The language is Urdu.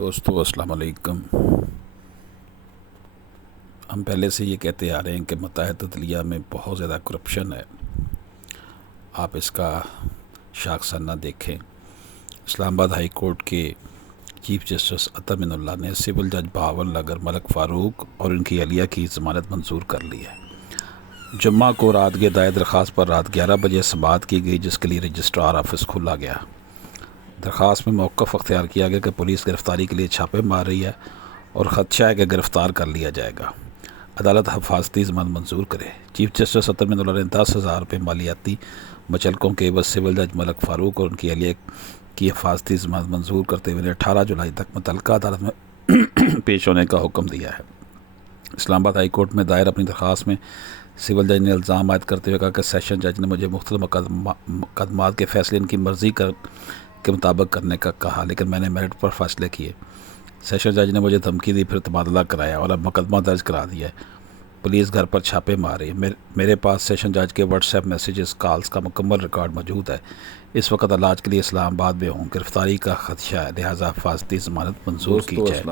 دوستو السلام علیکم۔ ہم پہلے سے یہ کہتے آ رہے ہیں کہ متحدہ عدلیہ میں بہت زیادہ کرپشن ہے، آپ اس کا شاخسانہ نہ دیکھیں۔ اسلام آباد ہائی کورٹ کے چیف جسٹس عطا من اللہ نے سول جج بہاول نگر ملک فاروق اور ان کی اہلیہ کی ضمانت منظور کر لی ہے۔ جمعہ کو رات کے دائر درخواست پر رات 11 بجے سماعت کی گئی، جس کے لیے رجسٹرار آفس کھولا گیا۔ درخواست میں موقف اختیار کیا گیا کہ پولیس گرفتاری کے لیے چھاپے مار رہی ہے اور خدشہ ہے کہ گرفتار کر لیا جائے گا، عدالت حفاظتی ضمانت منظور کرے۔ چیف جسٹس عطا من اللہ نے 10,000 روپے مالیاتی مچلکوں کے عوض سول جج ملک فاروق اور ان کی اہلیہ کی حفاظتی ضمانت منظور کرتے ہوئے 18 جولائی تک متعلقہ عدالت میں پیش ہونے کا حکم دیا ہے۔ اسلام آباد ہائی کورٹ میں دائر اپنی درخواست میں سول جج نے الزام عائد کرتے ہوئے کہا کہ سیشن جج نے مجھے مختلف مقدمات کے فیصلے ان کی مرضی کے مطابق کرنے کا کہا، لیکن میں نے میرٹ پر فیصلے کیے۔ سیشن جج نے مجھے دھمکی دی، پھر تبادلہ کرایا اور اب مقدمہ درج کرا دیا ہے۔ پولیس گھر پر چھاپے مار رہی ہے۔ میرے پاس سیشن جج کے واٹس ایپ میسیجز کالز کا مکمل ریکارڈ موجود ہے۔ اس وقت علاج کے لیے اسلام آباد میں ہوں، گرفتاری کا خدشہ ہے، لہٰذا حفاظتی ضمانت منظور کی جائے۔